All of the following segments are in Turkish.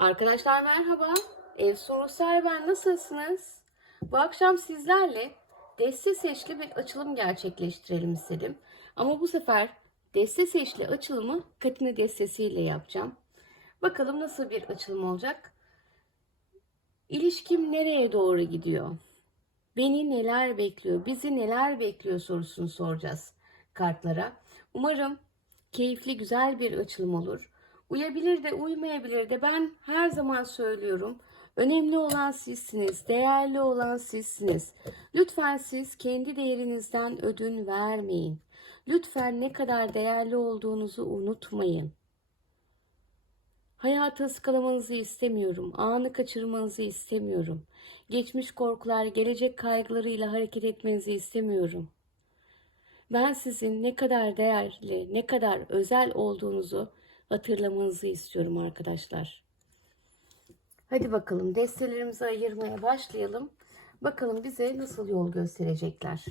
Arkadaşlar merhaba. Ev Sorusar ben nasılsınız? Bu akşam sizlerle deste seçli bir açılım gerçekleştirelim istedim. Ama bu sefer deste seçli açılımı katine destesiyle yapacağım. Bakalım nasıl bir açılım olacak? İlişkim nereye doğru gidiyor? Beni neler bekliyor? Bizi neler bekliyor sorusunu soracağız kartlara. Umarım keyifli güzel bir açılım olur. Uyabilir de uymayabilir de ben her zaman söylüyorum. Önemli olan sizsiniz, değerli olan sizsiniz. Lütfen siz kendi değerinizden ödün vermeyin. Lütfen ne kadar değerli olduğunuzu unutmayın. Hayatı ıskalamanızı istemiyorum. Anı kaçırmanızı istemiyorum. Geçmiş korkular, gelecek kaygılarıyla hareket etmenizi istemiyorum. Ben sizin ne kadar değerli, ne kadar özel olduğunuzu hatırlamanızı istiyorum arkadaşlar. Hadi bakalım destelerimizi ayırmaya başlayalım. Bakalım bize nasıl yol gösterecekler.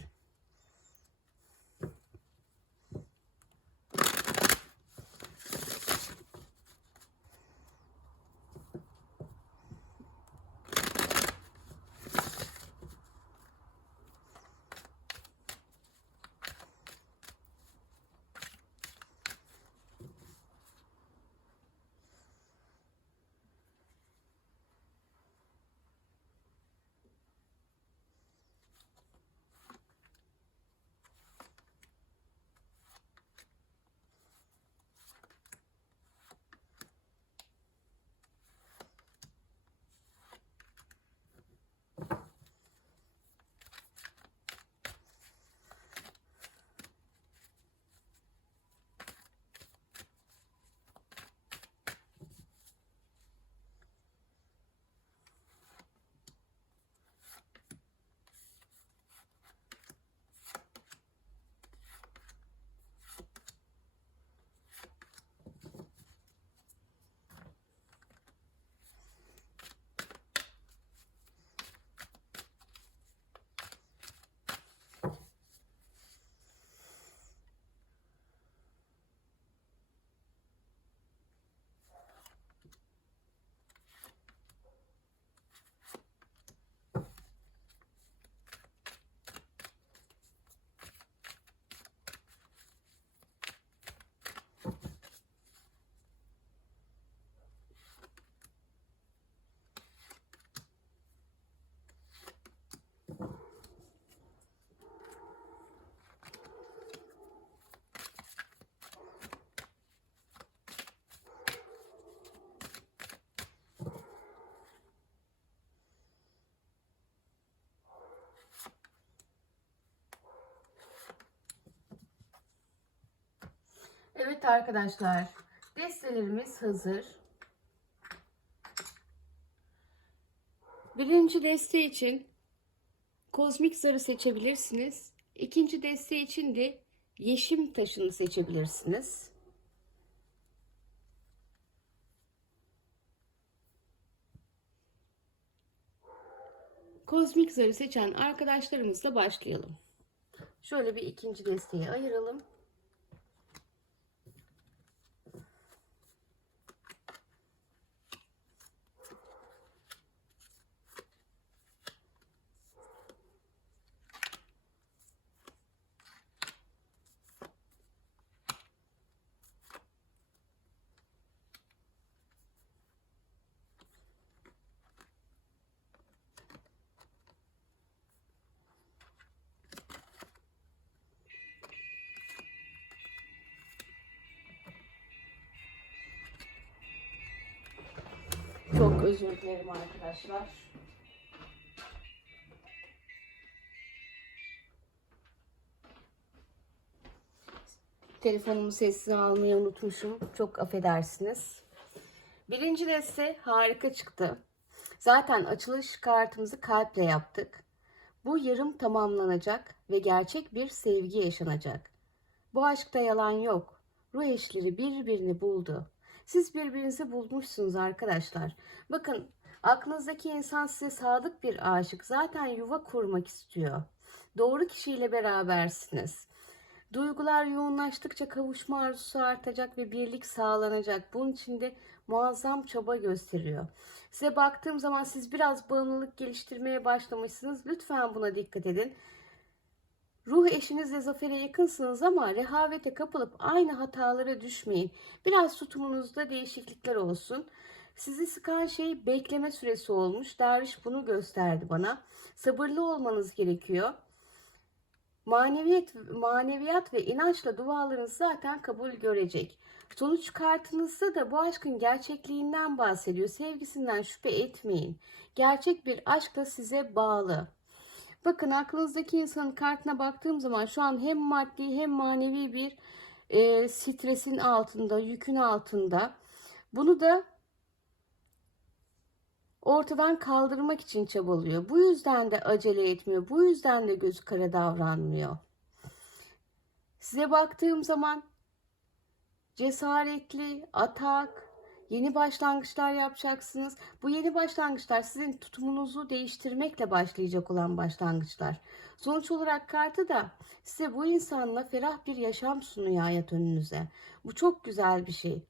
Arkadaşlar, destelerimiz hazır. Birinci deste için kozmik zarı seçebilirsiniz. İkinci deste için de yeşim taşını seçebilirsiniz. Kozmik zarı seçen arkadaşlarımızla başlayalım. Şöyle bir ikinci desteği ayıralım. Çok özür dilerim arkadaşlar. Telefonumu sessize almayı unutmuşum. Çok affedersiniz. Birinci deste harika çıktı. Zaten açılış kartımızı kalple yaptık. Bu yarım tamamlanacak ve gerçek bir sevgi yaşanacak. Bu aşkta yalan yok. Ruh eşleri birbirini buldu. Siz birbirinizi bulmuşsunuz arkadaşlar. Bakın aklınızdaki insan size sadık bir aşık. Zaten yuva kurmak istiyor. Doğru kişiyle berabersiniz. Duygular yoğunlaştıkça kavuşma arzusu artacak ve birlik sağlanacak. Bunun için de muazzam çaba gösteriyor. Size baktığım zaman siz biraz bağımlılık geliştirmeye başlamışsınız. Lütfen buna dikkat edin. Ruh eşinizle zafere yakınsınız ama rehavete kapılıp aynı hatalara düşmeyin. Biraz tutumunuzda değişiklikler olsun. Sizi sıkan şey bekleme süresi olmuş. Derviş bunu gösterdi bana. Sabırlı olmanız gerekiyor. Maneviyat, maneviyat ve inançla dualarınız zaten kabul görecek. Sonuç kartınızda da bu aşkın gerçekliğinden bahsediyor. Sevgisinden şüphe etmeyin. Gerçek bir aşkla size bağlı. Bakın aklınızdaki insanın kartına baktığım zaman şu an hem maddi hem manevi bir e, stresin altında, yükün altında. Bunu da ortadan kaldırmak için çabalıyor. Bu yüzden de acele etmiyor. Bu yüzden de gözü kara davranmıyor. Size baktığım zaman cesaretli, atak, yeni başlangıçlar yapacaksınız. Bu yeni başlangıçlar sizin tutumunuzu değiştirmekle başlayacak olan başlangıçlar. Sonuç olarak kartı da size bu insanla ferah bir yaşam sunuyor hayat önünüze. Bu çok güzel bir şey.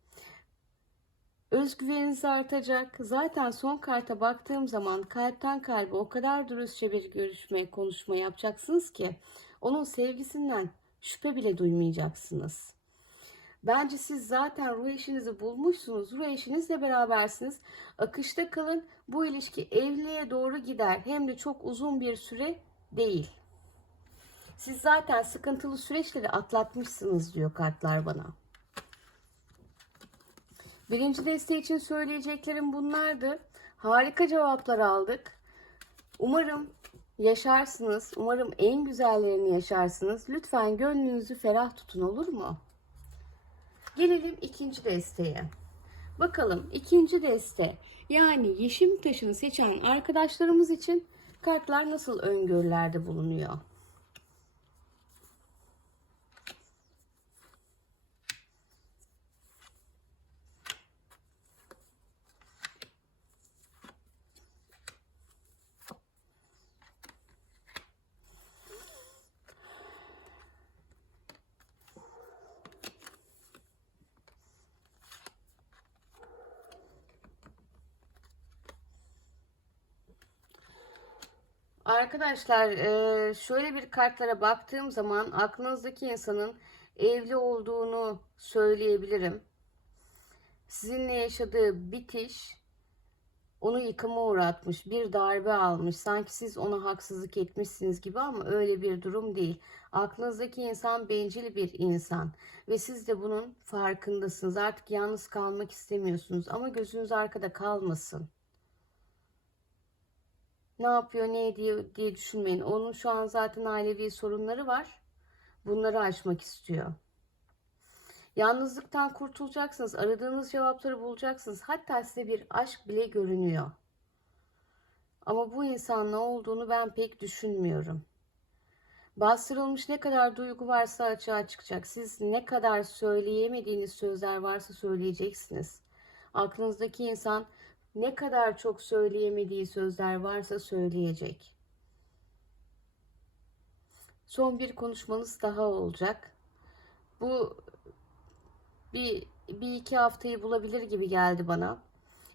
Özgüveniniz artacak. Zaten son karta baktığım zaman kalpten kalbe o kadar dürüstçe bir görüşme, konuşma yapacaksınız ki onun sevgisinden şüphe bile duymayacaksınız. Bence siz zaten ruh eşinizi bulmuşsunuz. Ruh eşinizle berabersiniz. Akışta kalın. Bu ilişki evliliğe doğru gider. Hem de çok uzun bir süre değil. Siz zaten sıkıntılı süreçleri atlatmışsınız diyor kartlar bana. Birinci deste için söyleyeceklerim bunlardı. Harika cevaplar aldık. Umarım yaşarsınız. Umarım en güzellerini yaşarsınız. Lütfen gönlünüzü ferah tutun olur mu? Gelelim ikinci desteye. Bakalım ikinci deste yani yeşim taşını seçen arkadaşlarımız için kartlar nasıl öngörülerde bulunuyor? Arkadaşlar şöyle bir kartlara baktığım zaman aklınızdaki insanın evli olduğunu söyleyebilirim. Sizinle yaşadığı bitiş onu yıkıma uğratmış, bir darbe almış. Sanki siz ona haksızlık etmişsiniz gibi ama öyle bir durum değil. Aklınızdaki insan bencil bir insan ve siz de bunun farkındasınız. Artık yalnız kalmak istemiyorsunuz ama gözünüz arkada kalmasın ne yapıyor, ne ediyor diye düşünmeyin. Onun şu an zaten ailevi sorunları var. Bunları aşmak istiyor. Yalnızlıktan kurtulacaksınız. Aradığınız cevapları bulacaksınız. Hatta size bir aşk bile görünüyor. Ama bu insan ne olduğunu ben pek düşünmüyorum. Bastırılmış ne kadar duygu varsa açığa çıkacak. Siz ne kadar söyleyemediğiniz sözler varsa söyleyeceksiniz. Aklınızdaki insan ne kadar çok söyleyemediği sözler varsa söyleyecek. Son bir konuşmanız daha olacak. Bu bir, bir iki haftayı bulabilir gibi geldi bana.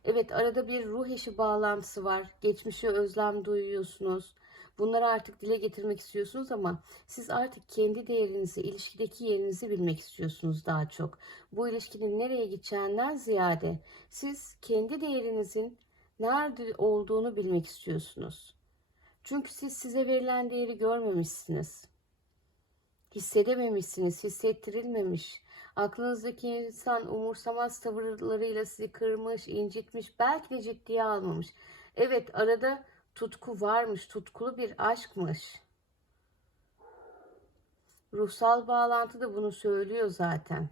Evet arada bir ruh eşi bağlantısı var. Geçmişe özlem duyuyorsunuz. Bunları artık dile getirmek istiyorsunuz ama siz artık kendi değerinizi, ilişkideki yerinizi bilmek istiyorsunuz daha çok. Bu ilişkinin nereye gideceğinden ziyade siz kendi değerinizin nerede olduğunu bilmek istiyorsunuz. Çünkü siz size verilen değeri görmemişsiniz. Hissedememişsiniz, hissettirilmemiş. Aklınızdaki insan umursamaz tavırlarıyla sizi kırmış, incitmiş, belki de ciddiye almamış. Evet arada tutku varmış, tutkulu bir aşkmış. Ruhsal bağlantı da bunu söylüyor zaten.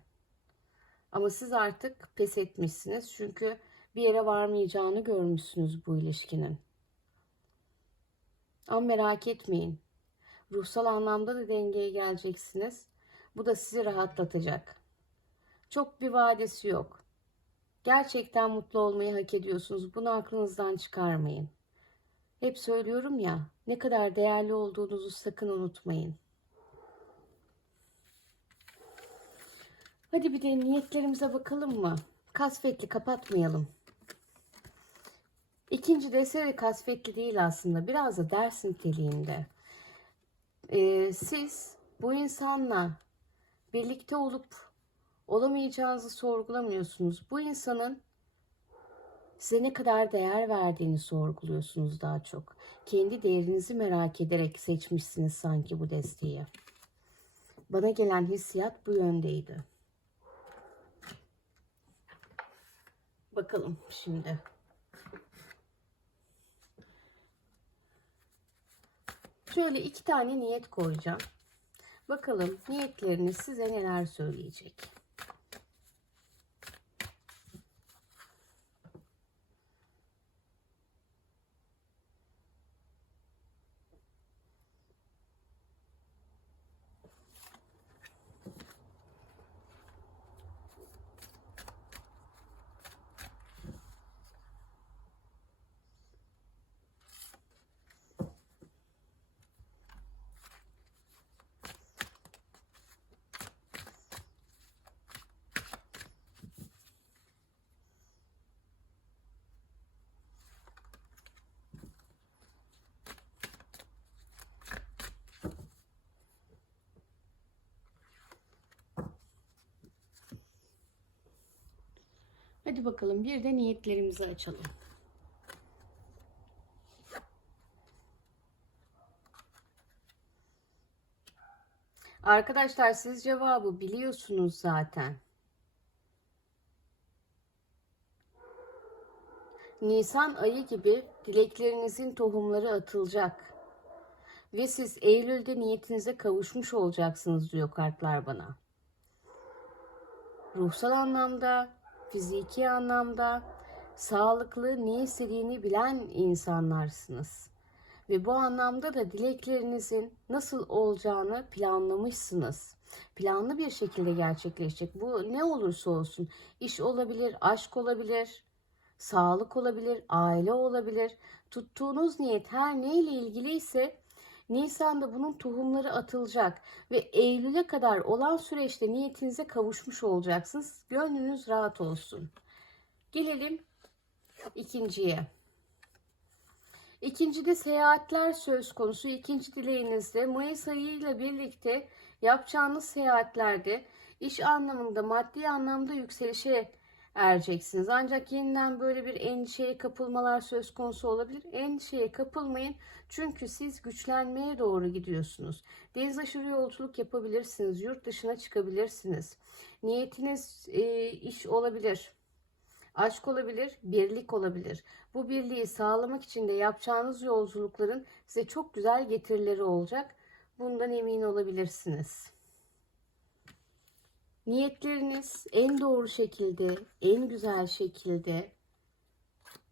Ama siz artık pes etmişsiniz çünkü bir yere varmayacağını görmüşsünüz bu ilişkinin. Ama merak etmeyin. Ruhsal anlamda da dengeye geleceksiniz. Bu da sizi rahatlatacak. Çok bir vadesi yok. Gerçekten mutlu olmayı hak ediyorsunuz. Bunu aklınızdan çıkarmayın. Hep söylüyorum ya, ne kadar değerli olduğunuzu sakın unutmayın. Hadi bir de niyetlerimize bakalım mı? kasvetli kapatmayalım. İkinci deste kasvetli değil aslında. Biraz da ders niteliğinde. Ee, siz bu insanla birlikte olup olamayacağınızı sorgulamıyorsunuz. Bu insanın size ne kadar değer verdiğini sorguluyorsunuz daha çok. Kendi değerinizi merak ederek seçmişsiniz sanki bu desteği. Bana gelen hissiyat bu yöndeydi. Bakalım şimdi. Şöyle iki tane niyet koyacağım. Bakalım niyetleriniz size neler söyleyecek. Hadi bakalım bir de niyetlerimizi açalım. Arkadaşlar siz cevabı biliyorsunuz zaten. Nisan ayı gibi dileklerinizin tohumları atılacak. Ve siz Eylül'de niyetinize kavuşmuş olacaksınız diyor kartlar bana. Ruhsal anlamda, fiziki anlamda sağlıklı, ne istediğini bilen insanlarsınız. Ve bu anlamda da dileklerinizin nasıl olacağını planlamışsınız. Planlı bir şekilde gerçekleşecek. Bu ne olursa olsun. iş olabilir, aşk olabilir, sağlık olabilir, aile olabilir. Tuttuğunuz niyet her neyle ilgiliyse Nisan'da bunun tohumları atılacak ve Eylül'e kadar olan süreçte niyetinize kavuşmuş olacaksınız. Gönlünüz rahat olsun. Gelelim ikinciye. İkincide seyahatler söz konusu. İkinci dileğinizde Mayıs ayıyla birlikte yapacağınız seyahatlerde iş anlamında, maddi anlamda yükselişe ereceksiniz. Ancak yeniden böyle bir endişeye kapılmalar söz konusu olabilir. Endişeye kapılmayın. Çünkü siz güçlenmeye doğru gidiyorsunuz. Deniz aşırı yolculuk yapabilirsiniz. Yurt dışına çıkabilirsiniz. Niyetiniz e, iş olabilir. Aşk olabilir, birlik olabilir. Bu birliği sağlamak için de yapacağınız yolculukların size çok güzel getirileri olacak. Bundan emin olabilirsiniz. Niyetleriniz en doğru şekilde, en güzel şekilde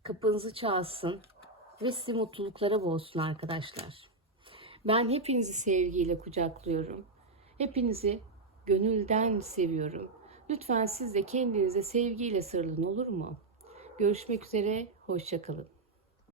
kapınızı çalsın ve sizi mutluluklara boğsun arkadaşlar. Ben hepinizi sevgiyle kucaklıyorum. Hepinizi gönülden seviyorum. Lütfen siz de kendinize sevgiyle sarılın olur mu? Görüşmek üzere, hoşçakalın.